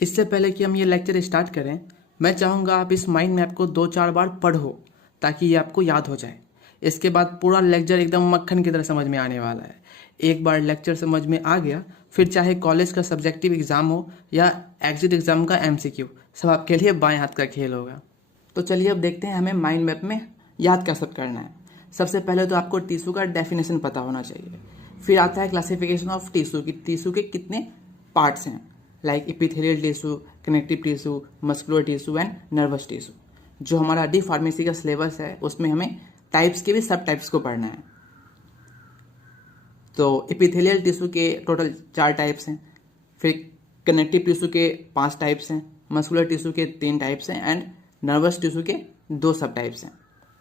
इससे पहले कि हम ये लेक्चर स्टार्ट करें, मैं चाहूँगा आप इस माइंड मैप को 2-4 बार पढ़ो ताकि ये आपको याद हो जाए। इसके बाद पूरा लेक्चर एकदम मक्खन की तरह समझ में आने वाला है। एक बार लेक्चर समझ में आ गया, फिर चाहे कॉलेज का सब्जेक्टिव एग्ज़ाम हो या एग्जिट एग्ज़ाम का MCQ, सब आपके लिए बाएं हाथ का खेल होगा। तो चलिए अब देखते हैं हमें माइंड मैप में याद कैसे करना है। सबसे पहले तो आपको टिश्यू का डेफिनेशन पता होना चाहिए। फिर आता है क्लासिफिकेशन ऑफ टिश्यू कि टिश्यू के कितने पार्ट्स हैं, like epithelial tissue, connective tissue, muscular tissue and nervous tissue. जो हमारा डी फार्मेसी का सिलेबस है उसमें हमें टाइप्स के भी सब टाइप्स को पढ़ना है। तो एपिथेलियल टिश्यू के टोटल 4 टाइप्स हैं, फिर कनेक्टिव टिश्यू के 5 टाइप्स हैं, मस्कुलर टिश्यू के 3 टाइप्स हैं एंड नर्वस टिश्यू के 2 सब टाइप्स हैं।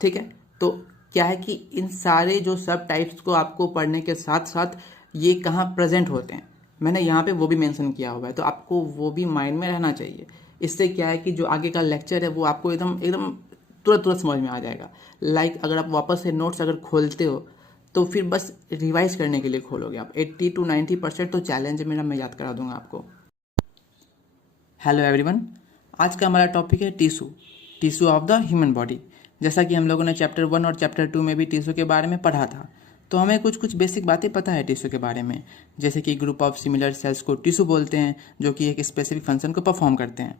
ठीक है, तो क्या है कि इन सारे जो सब टाइप्स को आपको पढ़ने के साथ साथ ये कहाँ प्रेजेंट होते हैं, मैंने यहाँ पे वो भी मेंशन किया हुआ है, तो आपको वो भी माइंड में रहना चाहिए। इससे क्या है कि जो आगे का लेक्चर है वो आपको एकदम एकदम तुरंत समझ में आ जाएगा। लाइक अगर आप वापस से नोट्स अगर खोलते हो तो फिर बस रिवाइज करने के लिए खोलोगे आप। 80 to 90% तो चैलेंज है मेरा, मैं याद करा दूंगा आपको। हेलो एवरीवन, आज का हमारा टॉपिक है tissue of the human body. जैसा कि हम लोगों ने चैप्टर 1 और चैप्टर 2 में भी टिश्यू के बारे में पढ़ा था, तो हमें कुछ बेसिक बातें पता है टिश्यू के बारे में। जैसे कि ग्रुप ऑफ सिमिलर सेल्स को टिश्यू बोलते हैं, जो कि एक स्पेसिफिक फंक्शन को परफॉर्म करते हैं।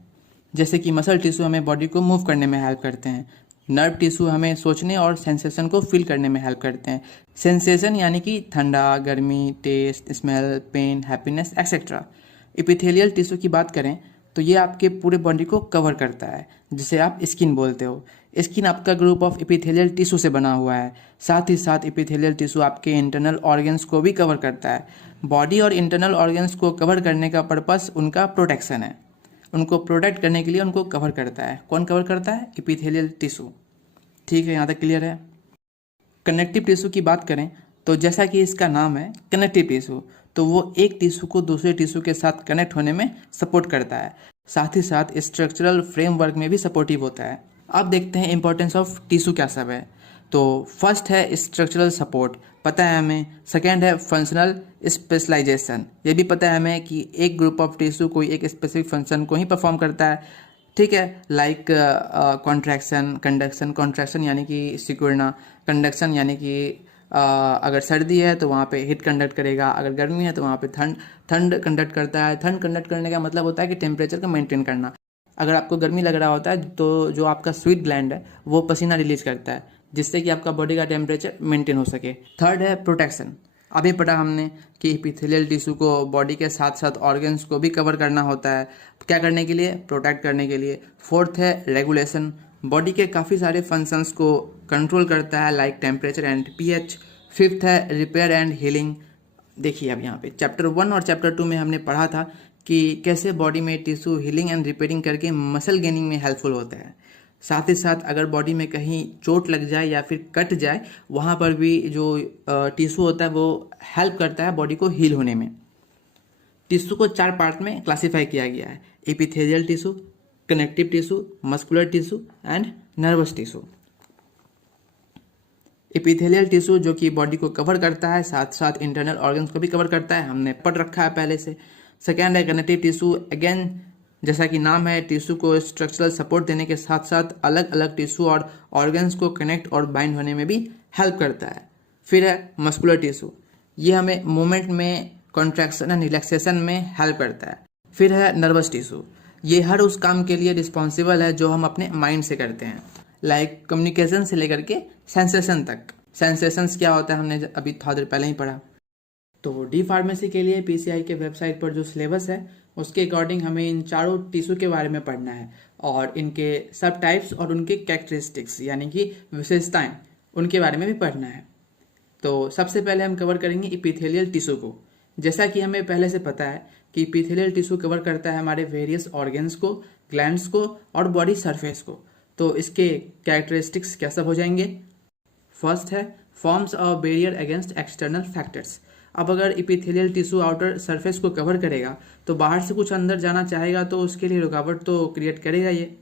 जैसे कि मसल टिश्यू हमें बॉडी को मूव करने में हेल्प करते हैं। नर्व टिश्यू हमें सोचने और सेंसेशन को फील करने में हेल्प करते हैं। सेंसेशन यानी कि ठंडा, गर्मी, taste, smell, pain, happiness etcetera. Epithelial tissue की बात करें तो ये आपके पूरे बॉडी को कवर करता है, जिसे आप स्किन बोलते हो। स्किन आपका ग्रुप ऑफ एपिथेलियल टिश्यू से बना हुआ है। साथ ही साथ एपिथेलियल टिश्यू आपके इंटरनल ऑर्गन्स को भी कवर करता है। बॉडी और इंटरनल ऑर्गन्स को कवर करने का पर्पस उनका प्रोटेक्शन है। उनको प्रोटेक्ट करने के लिए उनको कवर करता है। कौन कवर करता है? Epithelial tissue. ठीक है, यहाँ तक क्लियर है। कनेक्टिव टिश्यू की बात करें तो जैसा कि इसका नाम है कनेक्टिव टिश्यू, तो वो एक टिश्यू को दूसरे टिश्यू के साथ कनेक्ट होने में सपोर्ट करता है। साथ ही साथ स्ट्रक्चरल फ्रेमवर्क में भी सपोर्टिव होता है। अब देखते हैं इंपॉर्टेंस ऑफ टिश्यू क्या सब है। तो फर्स्ट है स्ट्रक्चरल सपोर्ट, पता है हमें। सेकेंड है फंक्शनल स्पेशलाइजेशन, ये भी पता है हमें कि एक ग्रुप ऑफ टिश्यू कोई एक स्पेसिफिक फंक्शन को ही परफॉर्म करता है। ठीक है, लाइक कॉन्ट्रैक्शन, कंडक्शन। कॉन्ट्रैक्शन यानी कि सिकुड़ना, कंडक्शन यानी कि अगर सर्दी है तो वहाँ पे हीट कंडक्ट करेगा, अगर गर्मी है तो वहाँ पे ठंड कंडक्ट करता है। ठंड कंडक्ट करने का मतलब होता है कि टेम्परेचर को मेंटेन करना। अगर आपको गर्मी लग रहा होता है तो जो आपका स्वीट ग्लैंड है वो पसीना रिलीज करता है, जिससे कि आपका बॉडी का टेम्परेचर मेंटेन हो सके। थर्ड है प्रोटेक्शन। अभी पढ़ा हमने कि एपिथेलियल टिश्यू को बॉडी के साथ साथ ऑर्गन्स को भी कवर करना होता है। क्या करने के लिए? प्रोटेक्ट करने के लिए। फोर्थ है रेगुलेशन, बॉडी के काफ़ी सारे फंक्शंस को कंट्रोल करता है, like temperature and pH। Fifth है रिपेयर एंड हीलिंग। देखिए अब यहाँ पे चैप्टर 1 और चैप्टर 2 में हमने पढ़ा था कि कैसे बॉडी में टिश्यू हीलिंग एंड रिपेयरिंग करके मसल गेनिंग में हेल्पफुल होता है। साथ ही साथ अगर बॉडी में कहीं चोट लग जाए या फिर कट जाए, वहाँ पर भी जो टिश्यू होता है वो हेल्प करता है बॉडी को हील होने में। टिश्यू को 4 पार्ट में क्लासीफाई किया गया है: epithelial tissue, connective tissue, muscular tissue and nervous tissue. Epithelial tissue जो कि बॉडी को कवर करता है, साथ साथ इंटरनल ऑर्गन्स को भी कवर करता है, हमने पढ़ रखा है पहले से। सेकेंड है कनेक्टिव टिश्यू। अगेन जैसा कि नाम है, टिश्यू को स्ट्रक्चरल सपोर्ट देने के साथ साथ अलग अलग टिश्यू और ऑर्गन्स को कनेक्ट और बाइंड होने में भी हेल्प करता है। फिर है मस्कुलर टिश्यू, ये हमें मूवमेंट में, कॉन्ट्रैक्शन एंड रिलैक्सेशन में हेल्प करता है। फिर है नर्वस टिश्यू, ये हर उस काम के लिए रिस्पॉन्सिबल है जो हम अपने माइंड से करते हैं, लाइक कम्युनिकेशन से लेकर के सेंसेशन तक। सेंसेशंस क्या होता है हमने अभी थोड़ा देर पहले ही पढ़ा। तो डी फार्मेसी के लिए PCI के वेबसाइट पर जो सिलेबस है उसके अकॉर्डिंग हमें इन चारों टिश्यू के बारे में पढ़ना है और इनके सब टाइप्स और उनके कैरेक्टरिस्टिक्स यानी कि विशेषताएं, उनके बारे में भी पढ़ना है। तो सबसे पहले हम कवर करेंगे एपिथेलियल टिश्यू को। जैसा कि हमें पहले से पता है कि एपिथेलियल टिश्यू कवर करता है हमारे वेरियस ऑर्गन्स को, ग्लैंड्स को और बॉडी सरफेस को। तो इसके कैरेक्टरिस्टिक्स क्या सब हो जाएंगे? फर्स्ट है forms a barrier against external factors. अब अगर एपिथेलियल टिश्यू आउटर सरफेस को कवर करेगा तो बाहर से कुछ अंदर जाना चाहेगा तो उसके लिए रुकावट तो क्रिएट करेगा ये,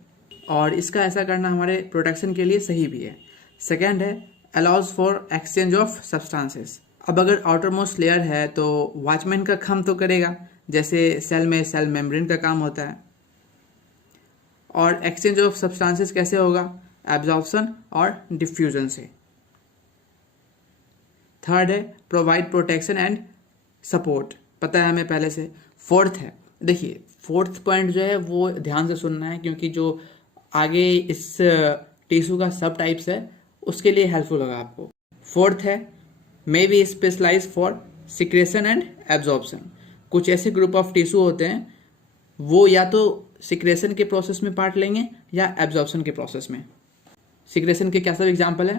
और इसका ऐसा करना हमारे प्रोटेक्शन के लिए सही भी है। सेकेंड है allows for exchange of substances. अब अगर आउटर मोस्ट लेयर है तो वॉचमैन का काम तो करेगा, जैसे सेल में सेल मेम्ब्रेन का काम होता है। और एक्सचेंज ऑफ सब्सटेंसेस कैसे होगा? एब्जॉर्प्शन और डिफ्यूजन से। थर्ड है प्रोवाइड प्रोटेक्शन एंड सपोर्ट, पता है हमें पहले से। फोर्थ है, देखिए फोर्थ पॉइंट जो है वो ध्यान से सुनना है, क्योंकि जो आगे इस टिश्यू का सब टाइप्स है उसके लिए हेल्पफुल होगा आपको। फोर्थ है may be specialise for secretion and absorption. कुछ ऐसे ग्रुप ऑफ टिश्यू होते हैं वो या तो सिक्रेशन के प्रोसेस में पार्ट लेंगे या एब्जॉर्प्शन के प्रोसेस में। सिक्रेशन के क्या सब एग्जाम्पल है?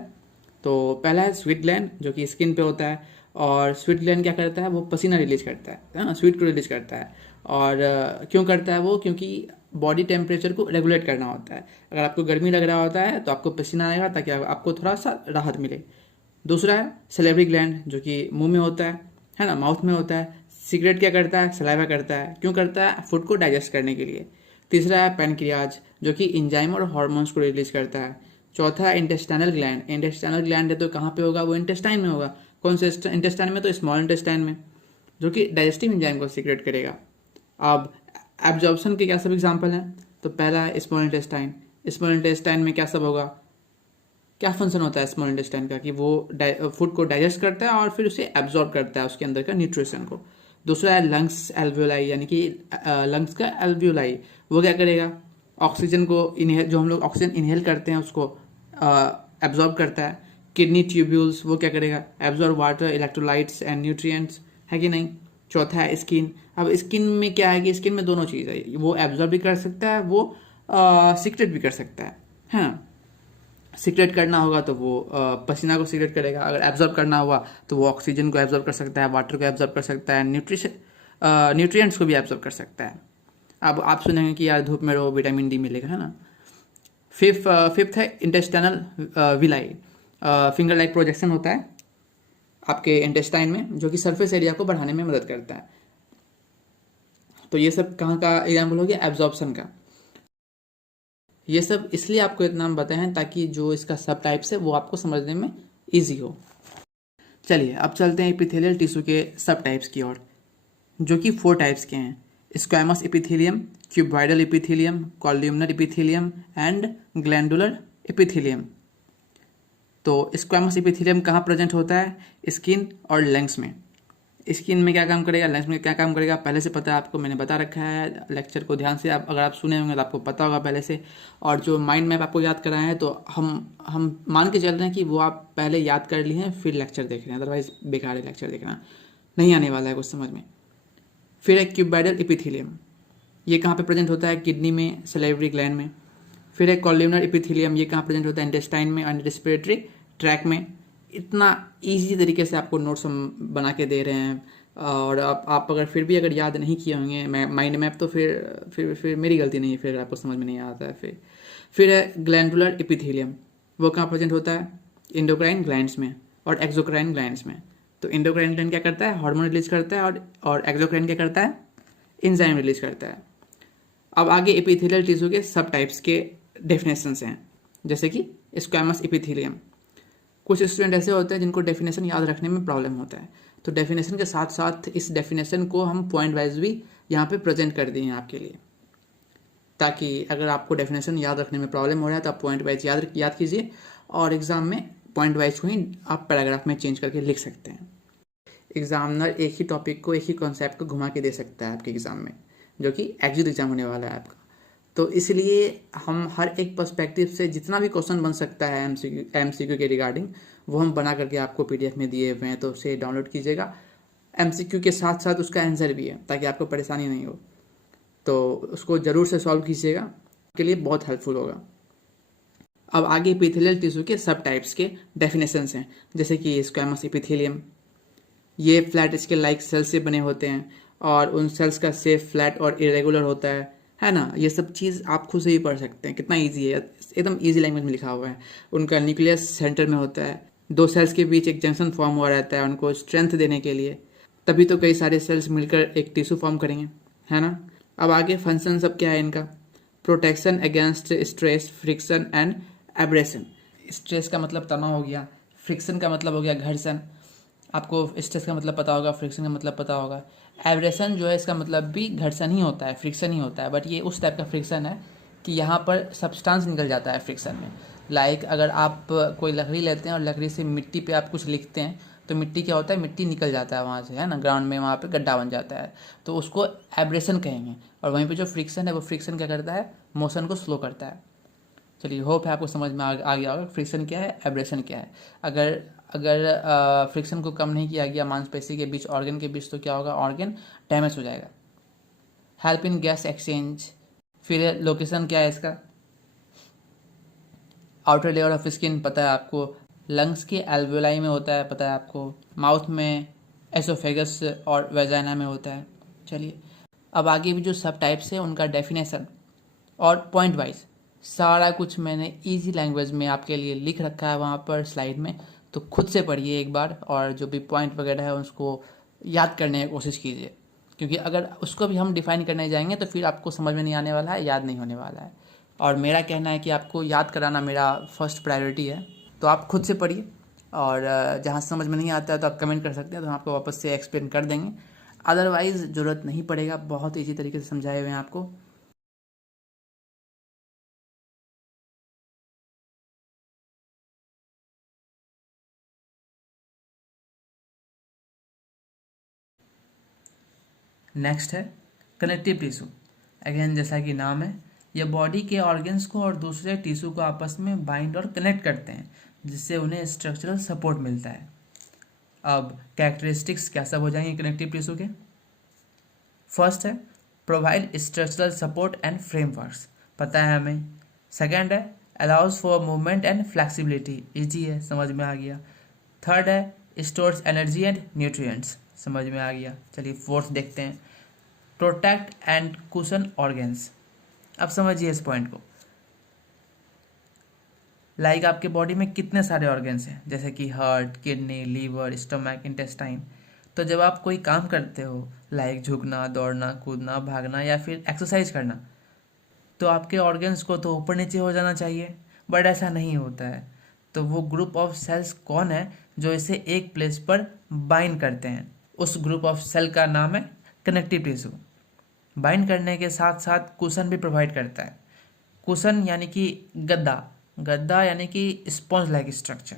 तो पहला है स्वीट ग्लैंड जो कि स्किन पे होता है, और स्वीट ग्लैंड क्या करता है? वो पसीना रिलीज करता है ना, स्वीट को रिलीज करता है। और क्यों करता है वो? क्योंकि बॉडी टेम्परेचर को रेगुलेट करना होता है। अगर आपको गर्मी लग रहा होता है तो आपको पसीना आएगा ताकि आपको थोड़ा सा राहत मिले। दूसरा है सलेवरी ग्लैंड जो कि मुंह में होता है ना, माउथ में होता है। सिगरेट क्या करता है? सलाइवा करता है। क्यों करता है? फूड को डाइजेस्ट करने के लिए। तीसरा है पैनक्रियाज जो कि एंजाइम और हार्मोन्स को रिलीज करता है। चौथा है इंटेस्टाइनल ग्लैंड। इंटेस्टाइनल ग्लैंड है तो कहाँ पे होगा? वो इंटेस्टाइन में होगा। कौन से इंटेस्टाइन में? तो स्मॉल इंटेस्टाइन में, जो कि डाइजेस्टिव एंजाइम को सीक्रेट करेगा। अब एब्जॉर्प्शन के क्या सब एग्जाम्पल हैं? तो पहला है स्मॉल इंटेस्टाइन। स्मॉल इंटेस्टाइन में क्या सब होगा? क्या फंक्शन होता है स्मॉल इंटेस्टाइन का? कि वो फूड को डाइजेस्ट करता है और फिर उसे एब्जॉर्ब करता है उसके अंदर का न्यूट्रिशन को। दूसरा है लंग्स एल्वियोलाई, यानी कि लंग्स का एल्वियोलाई, वो क्या करेगा? ऑक्सीजन को इनहेल, जो हम लोग ऑक्सीजन इनहेल करते हैं उसको एब्जॉर्ब करता है। किडनी ट्यूब्यूल्स, वो क्या करेगा? Absorb water, electrolytes and nutrients, है कि नहीं। चौथा है स्किन। अब स्किन में क्या है कि स्किन में दोनों चीज़ है, वो एब्जॉर्ब भी कर सकता है, वो सीक्रेट भी कर सकता है ना। सीक्रेट करना होगा तो वो पसीना को सीक्रेट करेगा, अगर एब्जॉर्ब करना हुआ तो वो ऑक्सीजन को एब्जॉर्ब कर सकता है, वाटर को एब्जॉर्ब कर सकता है, न्यूट्रिएंट्स को भी एब्जॉर्ब कर सकता है। अब आप सुनेंगे कि यार धूप में रहो विटामिन डी मिलेगा, है ना। फिफ्थ है intestinal villi. Finger like projection होता है आपके इंटेस्टाइन में जो कि सरफेस एरिया को बढ़ाने में मदद करता है। तो ये सब कहाँ का एग्जाम्पल हो गया? एब्जॉर्प्शन का। ये सब इसलिए आपको इतना हम बताए हैं ताकि जो इसका सब टाइप्स है वो आपको समझने में ईजी हो। चलिए अब चलते हैं एपिथेलियल टिश्यू के सब टाइप्स की ओर, जो कि 4 टाइप्स के हैं। Squamous epithelium, cuboidal epithelium, columnar epithelium and glandular epithelium. तो स्क्वैमस एपिथेलियम कहाँ प्रेजेंट होता है? स्किन और लंग्स में। स्किन में क्या काम करेगा, लंग्स में क्या काम करेगा, पहले से पता है आपको, मैंने बता रखा है। लेक्चर को ध्यान से अगर आप सुने होंगे तो आपको पता होगा पहले से। और जो माइंड मैप आपको याद कराए हैं तो हम मान के चल रहे हैं कि वो आप पहले याद कर लिए हैं फिर लेक्चर देख रहे हैं, अदरवाइज बेकार है लेक्चर देखना, नहीं आने वाला है कुछ समझ में। फिर है क्यूबॉइडल एपिथेलियम, ये कहाँ पे प्रेजेंट होता है? किडनी में, सलेवरी ग्लैंड में। फिर है कॉलम्नार एपिथेलियम, ये कहाँ प्रेजेंट होता है? इंटेस्टाइन में एंड रेस्पिरेटरी ट्रैक में। इतना इजी तरीके से आपको नोट्स हम बना के दे रहे हैं, और आप अगर फिर भी अगर याद नहीं किए होंगे माइंड मैप तो फिर मेरी गलती नहीं है, फिर आपको समझ में नहीं आता है। फिर है ग्लैंडुलर एपिथेलियम, वो कहाँ प्रेजेंट होता है? इंडोक्राइन ग्लैंड्स में और एक्सोक्राइन ग्लैंड्स में। तो इंडोक्राइन ग्लैंड क्या करता है? हार्मोन रिलीज करता है, और एक्सोक्राइन क्या करता है? एंजाइम रिलीज करता है। अब आगे एपिथेलियल टिश्यू के सब टाइप्स के डेफिनेशंस हैं, जैसे कि स्क्वैमस एपिथेलियम। कुछ स्टूडेंट ऐसे होते हैं जिनको डेफिनेशन याद रखने में प्रॉब्लम होता है, तो डेफिनेशन के साथ साथ इस डेफिनेशन को हम पॉइंट वाइज भी यहाँ पे प्रेजेंट कर दिए हैं आपके लिए, ताकि अगर आपको डेफिनेशन याद रखने में प्रॉब्लम हो रहा है तो आप पॉइंट वाइज याद कीजिए, और एग्जाम में पॉइंट वाइज को ही आप पैराग्राफ में चेंज करके लिख सकते हैं। एग्जामिनर एक ही टॉपिक को, एक ही कॉन्सेप्ट को घुमा के दे सकता है आपके एग्जाम में, जो कि एग्जिट एग्जाम होने वाला है आपका। तो इसलिए हम हर एक पर्सपेक्टिव से जितना भी क्वेश्चन बन सकता है एमसीक्यू के रिगार्डिंग, वो हम बना करके आपको पीडीएफ में दिए हुए हैं, तो उसे डाउनलोड कीजिएगा। एमसीक्यू के साथ साथ उसका आंसर भी है, ताकि आपको परेशानी नहीं हो, तो उसको ज़रूर से सॉल्व कीजिएगा, के लिए बहुत हेल्पफुल होगा। अब आगे एपिथेलियल टिश्यू के सब टाइप्स के डेफिनेशंस हैं, जैसे कि स्क्वैमस एपिथेलियम, ये फ्लैट स्केल लाइक सेल्स से बने होते हैं, और उन सेल्स का शेप फ्लैट और इरेगुलर होता है ना। ये सब चीज़ आप खुद से ही पढ़ सकते हैं, कितना इजी है, एकदम इजी लैंग्वेज में लिखा हुआ है। उनका न्यूक्लियस सेंटर में होता है, 2 सेल्स के बीच एक जंक्शन फॉर्म हुआ रहता है उनको स्ट्रेंथ देने के लिए, तभी तो कई सारे सेल्स मिलकर एक टिश्यू फॉर्म करेंगे, है ना। अब आगे फंक्शन सब क्या है इनका? Protection against stress, friction and abrasion. Stress का मतलब तनाव हो गया, फ्रिक्शन का मतलब हो गया घर्षण, आपको स्ट्रेस का मतलब पता होगा, फ्रिक्शन का मतलब पता होगा। एब्रेशन जो है इसका मतलब भी घर्षण ही होता है, फ्रिक्शन ही होता है, बट ये उस टाइप का फ्रिक्शन है कि यहाँ पर सब्सटेंस निकल जाता है फ्रिक्शन में। लाइक अगर आप कोई लकड़ी लेते हैं और लकड़ी से मिट्टी पे आप कुछ लिखते हैं तो मिट्टी क्या होता है, मिट्टी निकल जाता है वहाँ से, है ना, ग्राउंड में वहाँ पे गड्ढा बन जाता है, तो उसको एब्रेशन कहेंगे। और वहीं पे जो फ्रिक्शन है वो फ्रिक्शन क्या करता है, मोशन को स्लो करता है। चलिए, होप है आपको समझ में आ गया होगा फ्रिक्शन क्या है, एब्रेशन क्या है। अगर अगर फ्रिक्शन को कम नहीं किया गया मांसपेशी के बीच, ऑर्गन के बीच, तो क्या होगा, ऑर्गन डैमेज हो जाएगा। हेल्प इन गैस एक्सचेंज, फिर लोकेशन क्या है इसका, आउटर लेयर ऑफ स्किन पता है आपको, लंग्स के एल्वेलाई में होता है पता है आपको, माउथ में, एसोफेगस और वेजाइना में होता है। चलिए, अब आगे भी जो सब टाइप्स है उनका डेफिनेशन और पॉइंट वाइज सारा कुछ मैंने इजी लैंग्वेज में आपके लिए लिख रखा है वहाँ पर स्लाइड में, तो खुद से पढ़िए एक बार, और जो भी पॉइंट वगैरह है उसको याद करने की कोशिश कीजिए, क्योंकि अगर उसको भी हम डिफाइन करने जाएंगे तो फिर आपको समझ में नहीं आने वाला है, याद नहीं होने वाला है। और मेरा कहना है कि आपको याद कराना मेरा फर्स्ट प्रायोरिटी है, तो आप खुद से पढ़िए, और जहाँ समझ में नहीं आता है तो आप कमेंट कर सकते हैं, तो हम आपको वापस से एक्सप्लेन कर देंगे। अदरवाइज़ ज़रूरत नहीं पड़ेगा, बहुत ईजी तरीके से समझाए हुए हैं आपको। नेक्स्ट है कनेक्टिव टिश्यू। अगेन जैसा कि नाम है, ये बॉडी के ऑर्गन्स को और दूसरे टिश्यू को आपस में बाइंड और कनेक्ट करते हैं, जिससे उन्हें स्ट्रक्चरल सपोर्ट मिलता है। अब कैरेक्टरिस्टिक्स क्या सब हो जाएंगे कनेक्टिव टिश्यू के। फर्स्ट है provide structural support and frameworks, पता है हमें। सेकेंड है allows for movement and flexibility, easy है, समझ में आ गया। थर्ड है स्टोर्स एनर्जी एंड न्यूट्रिएंट्स, समझ में आ गया। चलिए फोर्थ देखते हैं, प्रोटेक्ट एंड कुशन ऑर्गन्स। अब समझिए इस पॉइंट को। लाइक आपके बॉडी में कितने सारे ऑर्गन्स हैं, जैसे कि heart, kidney, liver, stomach, intestine. तो जब आप कोई काम करते हो, लाइक झुकना, दौड़ना, कूदना, भागना या फिर एक्सरसाइज करना, तो आपके ऑर्गन्स को तो ऊपर नीचे हो जाना चाहिए, बट ऐसा नहीं होता है। तो वो ग्रुप ऑफ सेल्स कौन है जो इसे एक प्लेस पर बाइंड करते हैं, उस ग्रुप ऑफ सेल का नाम है कनेक्टिव टिश्यू। बाइंड करने के साथ साथ कुशन भी प्रोवाइड करता है। कुशन यानी कि गद्दा, गद्दा यानी कि स्पॉन्ज लाइक स्ट्रक्चर,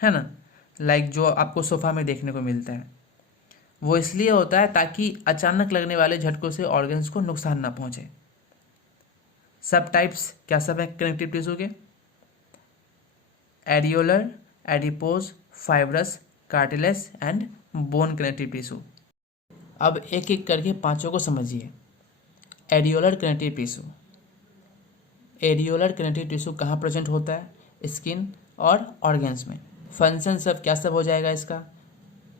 है ना, लाइक जो आपको सोफा में देखने को मिलता है। वो इसलिए होता है ताकि अचानक लगने वाले झटकों से ऑर्गन्स को नुकसान ना पहुंचे। सब टाइप्स क्या सब है कनेक्टिव टिश्यू के, areolar, adipose, fibrous, cartilage and bone connective tissue. अब एक एक करके पांचों को समझिए। Areolar connective tissue, areolar connective tissue कहाँ प्रेजेंट होता है, स्किन और ऑर्गन्स में। फंक्शन सब क्या सब हो जाएगा इसका,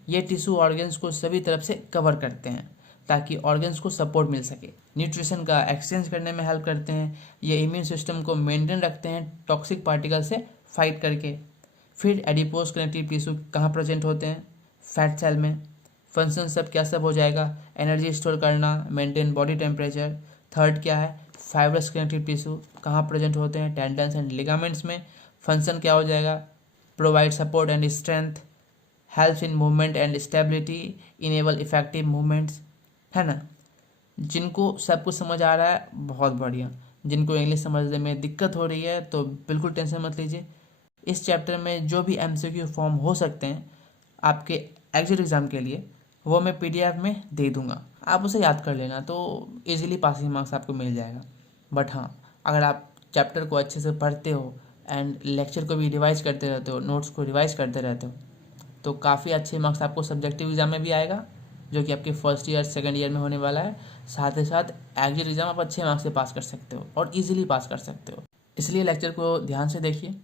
ये टिश्यू ऑर्गन्स को सभी तरफ से कवर करते हैं ताकि ऑर्गन्स को सपोर्ट मिल सके। न्यूट्रिशन का एक्सचेंज करने में हेल्प करते हैं, ये इम्यून सिस्टम को मेंटेन रखते हैं टॉक्सिक पार्टिकल से फाइट करके। फिर एडिपोज कनेक्टिव टिश्यू कहाँ प्रेजेंट होते हैं, फैट सेल में। फंक्शन सब क्या सब हो जाएगा, एनर्जी स्टोर करना, मेंटेन बॉडी टेम्परेचर। थर्ड क्या है, फाइब्रस कनेक्टिव टिश्यू कहाँ प्रेजेंट होते हैं, टेंडन्स एंड लिगामेंट्स में। फंक्शन क्या हो जाएगा, provide support and strength, helps in movement and stability, enable effective movements, है ना। जिनको सब कुछ समझ आ रहा है बहुत बढ़िया, जिनको इंग्लिश समझने में दिक्कत हो रही है तो बिल्कुल टेंशन मत लीजिए। इस चैप्टर में जो भी एमसीक्यू फॉर्म हो सकते हैं आपके एग्जिट एग्ज़ाम के लिए, वो मैं पीडीएफ में दे दूंगा, आप उसे याद कर लेना तो इजीली पासिंग मार्क्स आपको मिल जाएगा। बट हाँ, अगर आप चैप्टर को अच्छे से पढ़ते हो एंड लेक्चर को भी रिवाइज करते रहते हो, नोट्स को रिवाइज करते रहते हो, तो काफ़ी अच्छे मार्क्स आपको सब्जेक्टिव एग्ज़ाम में भी आएगा, जो कि आपके फर्स्ट ईयर सेकंड ईयर में होने वाला है। साथ ही साथ एग्जिट एग्ज़ाम आप अच्छे मार्क्स से पास कर सकते हो और इजीली पास कर सकते हो। इसलिए लेक्चर को ध्यान से देखिए,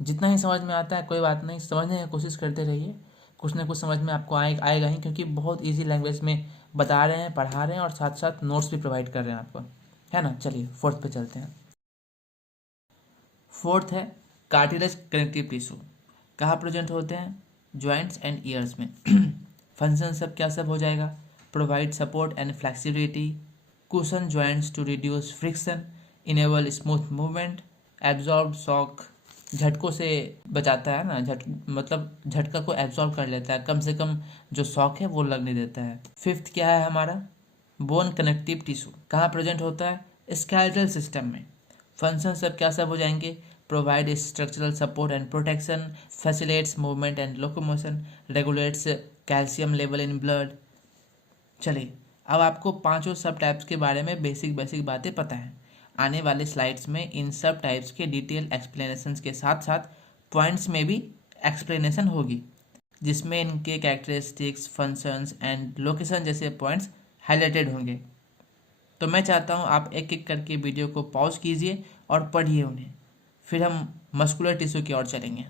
जितना ही समझ में आता है कोई बात नहीं, समझने की कोशिश करते रहिए, कुछ ना कुछ समझ में आपको आएगा ही, क्योंकि बहुत ईजी लैंग्वेज में बता रहे हैं, पढ़ा रहे हैं और साथ साथ नोट्स भी प्रोवाइड कर रहे हैं आपको, है ना। चलिए फोर्थ पे चलते हैं। फोर्थ है कार्टिलेज कनेक्टिव टिश्यू, कहाँ प्रेजेंट होते हैं, जॉइंट्स एंड ईयर्स में। फंक्शन सब क्या सब हो जाएगा, provide support and flexibility, cushion joints to reduce friction, enable smooth movement, absorb shock, झटकों से बचाता है ना, मतलब झटका को एब्जॉर्ब कर लेता है, कम से कम जो शॉक है वो लगने देता है। फिफ्थ क्या है हमारा, बोन कनेक्टिव टिश्यू, कहाँ प्रेजेंट होता है, स्केलेटल सिस्टम में। फंक्शन सब क्या सब हो जाएंगे? Provide structural support and protection, facilitates movement and locomotion, regulates calcium level in blood. चलिए, अब आपको पांचों सब टाइप्स के बारे में बेसिक बेसिक बातें पता है। आने वाले स्लाइड्स में इन सब टाइप्स के डिटेल एक्सप्लेनेशंस के साथ साथ पॉइंट्स में भी एक्सप्लेनेशन होगी, जिसमें इनके कैरेक्टरिस्टिक्स, फंक्शंस एंड लोकेशन जैसे पॉइंट्स हाईलाइटेड होंगे। तो मैं चाहता हूँ आप एक एक करके वीडियो को पॉज कीजिए और पढ़िए उन्हें, फिर हम मस्कुलर टिश्यू की ओर चलेंगे।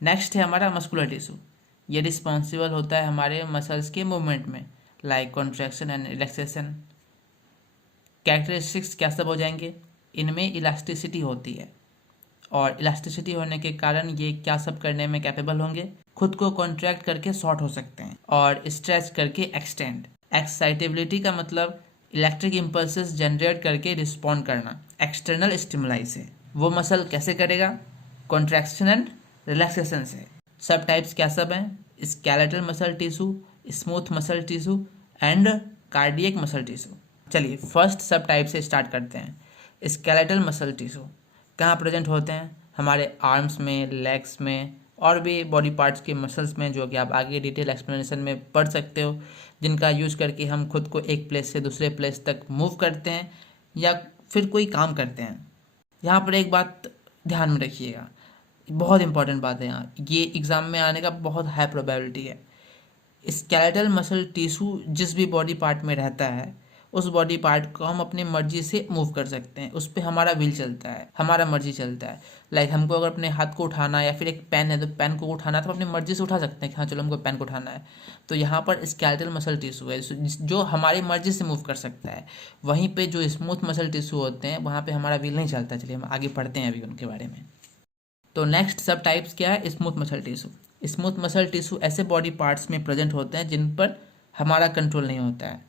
नेक्स्ट है हमारा मस्कुलर टिश्यू। ये रिस्पॉन्सिबल होता है हमारे मसल्स के मूवमेंट में, like contraction and relaxation. Characteristics क्या सब हो जाएंगे? इनमें इलास्टिसिटी होती है, और इलास्टिसिटी होने के कारण ये क्या सब करने में कैपेबल होंगे? खुद को कॉन्ट्रैक्ट करके शॉर्ट हो सकते हैं और स्ट्रेच करके एक्सटेंड। एक्साइटेबिलिटी का मतलब इलेक्ट्रिक इम्पल्सेस जनरेट करके रिस्पॉन्ड करना एक्सटर्नल स्टिमुलाई से। वो मसल कैसे करेगा? कॉन्ट्रैक्शन एंड रिलैक्सेशन से। सब टाइप्स क्या सब हैं? Skeletal muscle tissue, smooth muscle tissue and cardiac muscle tissue. चलिए फर्स्ट सब टाइप से स्टार्ट करते हैं। स्केलेटल मसल टिश्यू कहाँ प्रेजेंट होते हैं? हमारे आर्म्स में, लेग्स में और भी बॉडी पार्ट्स के मसल्स में, जो कि आप आगे डिटेल एक्सप्लेनेशन में पढ़ सकते हो, जिनका यूज करके हम खुद को एक प्लेस से दूसरे प्लेस तक मूव करते हैं या फिर कोई काम करते हैं। यहाँ पर एक बात ध्यान में रखिएगा, बहुत इंपॉर्टेंट बात है यहाँ, ये एग्ज़ाम में आने का बहुत हाई प्रोबेबिलिटी है। स्केलेटल मसल टिश्यू जिस भी बॉडी पार्ट में रहता है, उस बॉडी पार्ट को हम अपनी मर्जी से मूव कर सकते हैं, उस पर हमारा विल चलता है, हमारा मर्जी चलता है। लाइक हमको अगर अपने हाथ को उठाना है या फिर एक पेन है तो पेन को उठाना है तो अपनी मर्जी से उठा सकते हैं कि हाँ चलो हमको पेन को उठाना है। तो यहाँ पर स्केलेटल मसल टिश्यू है जो हमारी मर्जी से मूव कर सकता है। वहीं पे जो स्मूथ मसल टिश्यू होते हैं वहाँ पे हमारा विल नहीं चलता। चलिए हम आगे पढ़ते हैं अभी उनके बारे में। तो नेक्स्ट सब टाइप्स क्या है? Smooth muscle tissue. Smooth muscle tissue ऐसे बॉडी पार्ट्स में प्रेजेंट होते हैं जिन पर हमारा कंट्रोल नहीं होता है,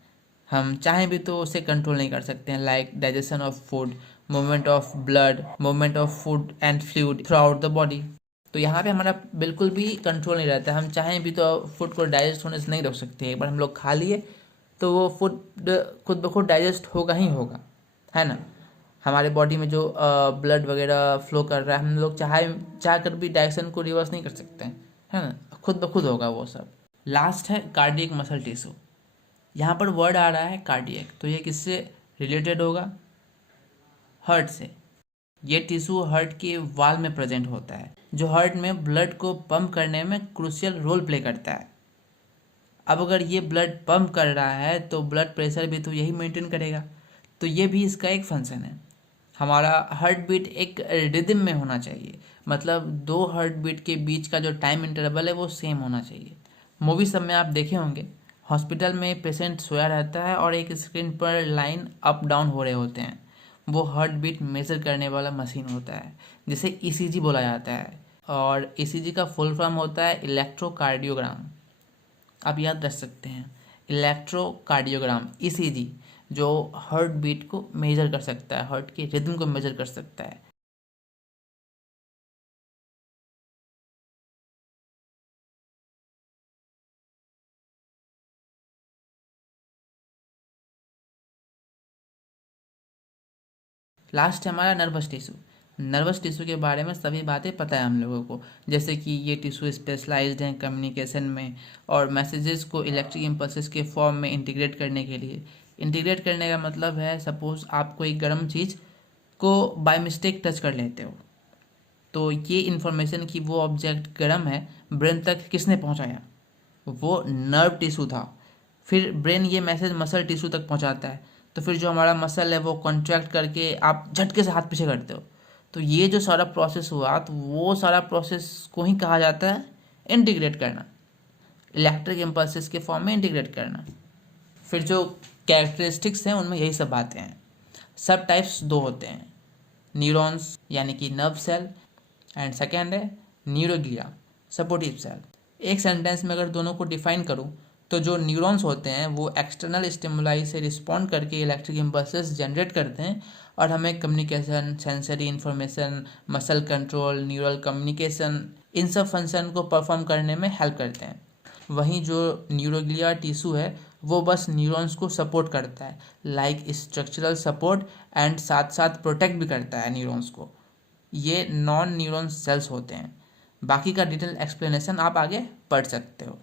हम चाहें भी तो उसे कंट्रोल नहीं कर सकते हैं, like digestion of food, movement of blood, movement of food and fluid through out the body. तो यहाँ पे हमारा बिल्कुल भी कंट्रोल नहीं रहता है, हम चाहें भी तो फूड को डाइजेस्ट होने से नहीं रोक सकते। एक बार हम लोग खा लिए तो वो फूड खुद ब खुद डाइजेस्ट होगा ही होगा, है ना। हमारे बॉडी में जो ब्लड वगैरह फ्लो कर रहा है, हम लोग चाह कर भी डायरेक्शन को रिवर्स नहीं कर सकते हैं, है ना, खुद ब खुद होगा वो सब। लास्ट है कार्डियक मसल टिश्यू। यहाँ पर वर्ड आ रहा है कार्डियक, तो ये किससे रिलेटेड होगा? हार्ट से। ये टिश्यू हार्ट के वाल में प्रेजेंट होता है, जो हार्ट में ब्लड को पंप करने में क्रूशियल रोल प्ले करता है। अब अगर ये ब्लड पंप कर रहा है तो ब्लड प्रेशर भी तो यही मेंटेन करेगा, तो ये भी इसका एक फंक्शन है। हमारा हार्ट बीट एक रिदम में होना चाहिए, मतलब दो हार्ट बीट के बीच का जो टाइम इंटरवल है वो सेम होना चाहिए। मूवी सब में आप देखे होंगे, हॉस्पिटल में पेशेंट सोया रहता है और एक स्क्रीन पर लाइन अप डाउन हो रहे होते हैं, वो हार्ट बीट मेजर करने वाला मशीन होता है, जिसे ईसीजी बोला जाता है। और ईसीजी का फुल फॉर्म होता है इलेक्ट्रोकार्डियोग्राम। आप याद रख सकते हैं, इलेक्ट्रोकार्डियोग्राम, ईसीजी, जो हार्ट बीट को मेजर कर सकता है, हार्ट की रिदम को मेजर कर सकता है। लास्ट है हमारा नर्वस टिश्यू। नर्वस टिश्यू के बारे में सभी बातें पता है हम लोगों को, जैसे कि ये टिश्यू स्पेशलाइज्ड है कम्युनिकेशन में और मैसेजेस को इलेक्ट्रिक इम्पल्सेस के फॉर्म में इंटीग्रेट करने के लिए। इंटीग्रेट करने का मतलब है, सपोज आप कोई गर्म चीज़ को बाय मिस्टेक टच कर लेते हो, तो ये इन्फॉर्मेशन कि वो ऑब्जेक्ट गर्म है ब्रेन तक किसने पहुंचाया? वो नर्व टिश्यू था। फिर ब्रेन ये मैसेज मसल टिश्यू तक पहुंचाता है, तो फिर जो हमारा मसल है वो कॉन्ट्रैक्ट करके आप झटके से हाथ पीछे करते हो। तो ये जो सारा प्रोसेस हुआ, तो वो सारा प्रोसेस को ही कहा जाता है इंटीग्रेट करना, इलेक्ट्रिक इम्पल्सेस के फॉर्म में इंटीग्रेट करना। फिर जो कैरेक्टरिस्टिक्स हैं उनमें यही सब बातें हैं। सब टाइप्स दो होते हैं, न्यूरॉन्स यानी कि नर्व सेल, एंड सेकेंड है न्यूरोग्लिया सपोर्टिव सेल। एक सेंटेंस में अगर दोनों को डिफाइन करूँ तो जो न्यूरॉन्स होते हैं वो एक्सटर्नल स्टिमुलाई से रिस्पॉन्ड करके इलेक्ट्रिक इम्पल्सेस जनरेट करते हैं और हमें communication, sensory information, muscle control, neural communication, इन सब फंक्शन को परफॉर्म करने में हेल्प करते हैं। वहीं जो न्यूरोग्लिया टिश्यू है वो बस न्यूरॉन्स को सपोर्ट करता है, लाइक स्ट्रक्चरल सपोर्ट, एंड साथ साथ प्रोटेक्ट भी करता है न्यूरॉन्स को। ये नॉन न्यूरॉन सेल्स होते हैं। बाकी का डिटेल एक्सप्लेनेशन आप आगे पढ़ सकते हो।